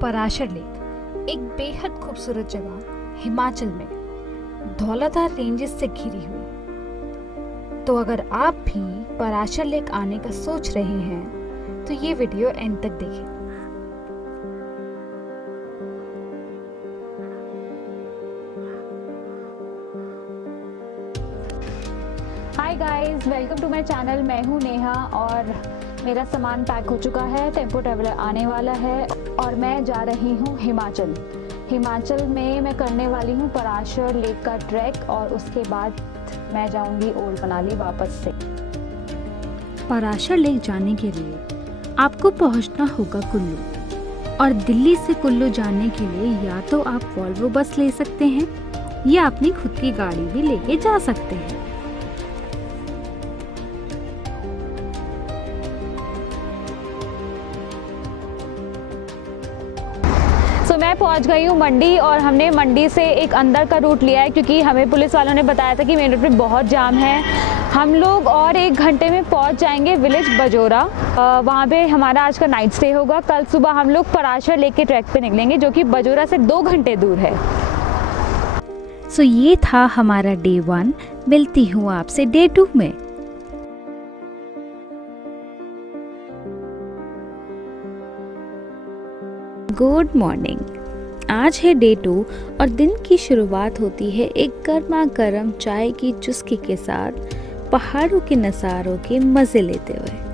Parashar lake एक बेहद खूबसूरत जगह हिमाचल में धौलाधार रेंजेस से घिरी हुई। तो अगर आप भी पराशर लेक आने का सोच रहे हैं तो ये वीडियो एंड तक देखें। Hi guys, welcome to my channel. मैं हूँ नेहा और मेरा सामान पैक हो चुका है। टेम्पो ट्रैवलर आने वाला है और मैं जा रही हूँ हिमाचल में मैं करने वाली हूँ पराशर लेक का ट्रैक और उसके बाद मैं जाऊँगी ओल्ड मनाली वापस से। पराशर लेक जाने के लिए आपको पहुंचना होगा कुल्लू और दिल्ली से कुल्लू जाने के लिए या तो आप वॉल्वो बस ले सकते हैं या अपनी खुद की गाड़ी भी लेके जा सकते हैं। मैं पहुंच गई हूँ मंडी और हमने मंडी से एक अंदर का रूट लिया है क्योंकि हमें पुलिस वालों ने बताया था कि मेन रोड पे बहुत जाम है। हम लोग और 1 घंटे में पहुंच जाएंगे विलेज बजोरा। वहाँ पे हमारा आज का नाइट स्टे होगा। कल सुबह हम लोग पराशर लेक के ट्रैक पे निकलेंगे जो कि बजोरा से 2 घंटे दूर है। सो ये था हमारा डे 1। मिलती हूँ आपसे डे 2 में। Good morning. आज है डे 2 और दिन की शुरुआत होती है एक गर्मा गर्म चाय की चुस्की के साथ पहाड़ों के नज़ारों के मज़े लेते हुए।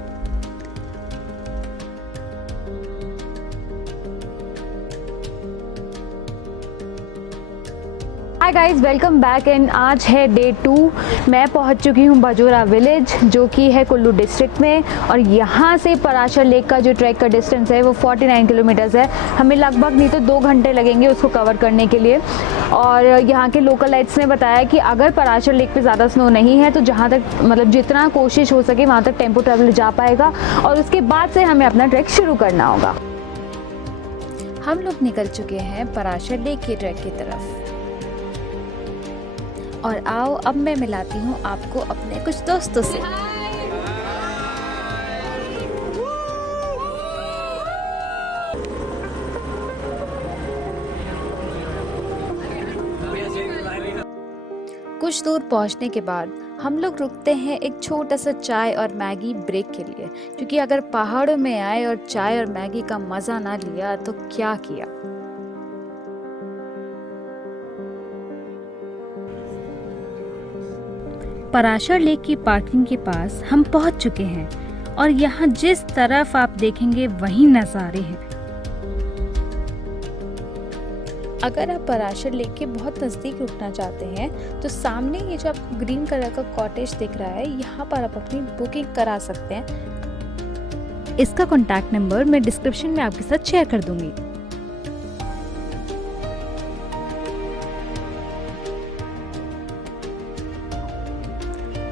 हाय गाइस, वेलकम बैक। एंड आज है डे 2। मैं पहुंच चुकी हूं बजोरा विलेज जो कि है कुल्लू डिस्ट्रिक्ट में और यहां से पराशर लेक का जो ट्रैक का डिस्टेंस है वो 49 किलोमीटर्स है। हमें लगभग नहीं तो 2 घंटे लगेंगे उसको कवर करने के लिए। और यहाँ के लोकल लाइट्स ने बताया कि अगर पराशर लेक पे ज़्यादा स्नो नहीं है तो जहाँ तक मतलब जितना कोशिश हो सके वहाँ तक टेम्पो ट्रैवलर जा पाएगा और उसके बाद से हमें अपना ट्रैक शुरू करना होगा। हम लोग निकल चुके हैं पराशर लेक के ट्रैक की तरफ और आओ अब मैं मिलाती हूँ आपको अपने कुछ दोस्तों से। कुछ दूर पहुँचने के बाद हम लोग रुकते हैं एक छोटा सा चाय और मैगी ब्रेक के लिए, क्योंकि अगर पहाड़ों में आए और चाय और मैगी का मज़ा ना लिया तो क्या किया। पराशर लेक की पार्किंग के पास हम पहुंच चुके हैं और यहाँ जिस तरफ आप देखेंगे वही नज़ारे हैं। अगर आप पराशर लेक के बहुत नज़दीक रुकना चाहते हैं तो सामने ये जो आपको ग्रीन कलर का कॉटेज दिख रहा है, यहाँ पर आप अपनी बुकिंग करा सकते हैं। इसका कॉन्टैक्ट नंबर मैं डिस्क्रिप्शन में आपके साथ शेयर कर दूंगी।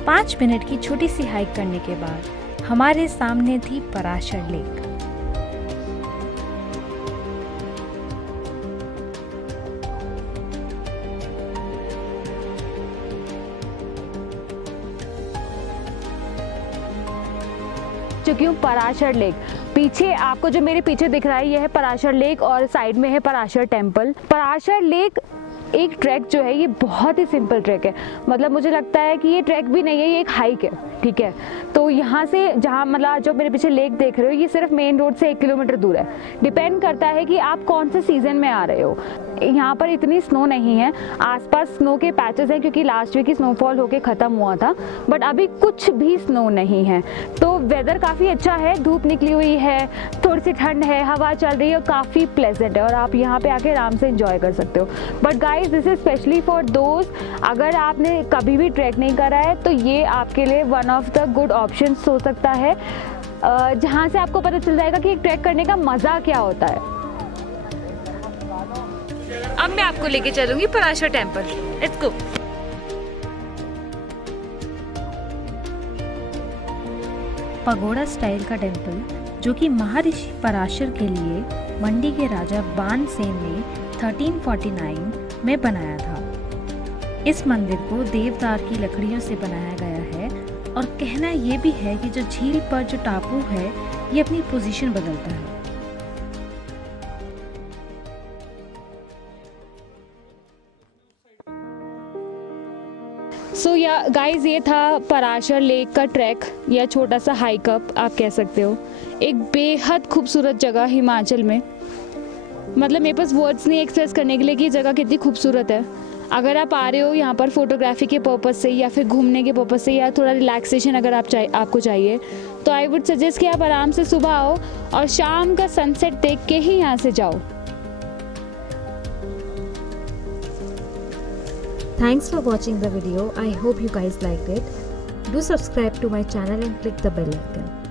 पाँच मिनट की छोटी सी हाइक करने के बाद हमारे सामने थी पराशर लेक। चुकी हूँ पराशर लेक। पीछे आपको जो मेरे पीछे दिख रहा है ये है पराशर लेक और साइड में है पराशर टेम्पल। पराशर लेक एक ट्रैक जो है ये बहुत ही सिंपल ट्रैक है। मतलब मुझे लगता है कि ये ट्रैक भी नहीं है, ये एक हाइक है। ठीक है, तो यहाँ से जहाँ मतलब जो मेरे पीछे लेक देख रहे हो ये सिर्फ मेन रोड से 1 किलोमीटर दूर है। डिपेंड करता है कि आप कौन से सीज़न में आ रहे हो। यहाँ पर इतनी स्नो नहीं है, आसपास स्नो के पैचेस हैं क्योंकि लास्ट वीक ही स्नोफॉल होके ख़त्म हुआ था, बट अभी कुछ भी स्नो नहीं है। तो वेदर काफ़ी अच्छा है, धूप निकली हुई है, थोड़ी सी ठंड है, हवा चल रही है और काफ़ी प्लेजेंट है और आप यहाँ पे आके आराम से इंजॉय कर सकते हो। But guys, this is specially for those अगर आपने कभी भी ट्रैक नहीं करा है तो ये आपके लिए one of the good option हो सकता है, जहाँ से आपको पता चल जाएगा कि एक ट्रैक करने का मज़ा क्या होता है। अब मैं आपको लेके चलूंगी Parashar temple. Let's go. Pagoda style का टेम्पल जो कि महर्षि पराशर के लिए मंडी के राजा बाणसेन ने 1349 में बनाया था। इस मंदिर को देवदार की लकड़ियों से बनाया गया है और कहना ये भी है कि जो झील पर जो टापू है ये अपनी पोजीशन बदलता है। सो या गाइस, ये था पराशर लेक का ट्रैक या छोटा सा हाइक अप आप कह सकते हो। एक बेहद खूबसूरत जगह हिमाचल में, मतलब मेरे पास वर्ड्स नहीं एक्सप्रेस करने के लिए कि ये जगह कितनी खूबसूरत है। अगर आप आ रहे हो यहाँ पर फोटोग्राफी के पर्पज़ से या फिर घूमने के पर्पज़ से या थोड़ा रिलैक्सेशन अगर आपको चाहिए, तो आई वुड सजेस्ट कि आप आराम से सुबह आओ और शाम का सनसेट देख के ही यहाँ से जाओ। Thanks for watching the video. I hope you guys liked it. Do subscribe to my channel and click the bell icon.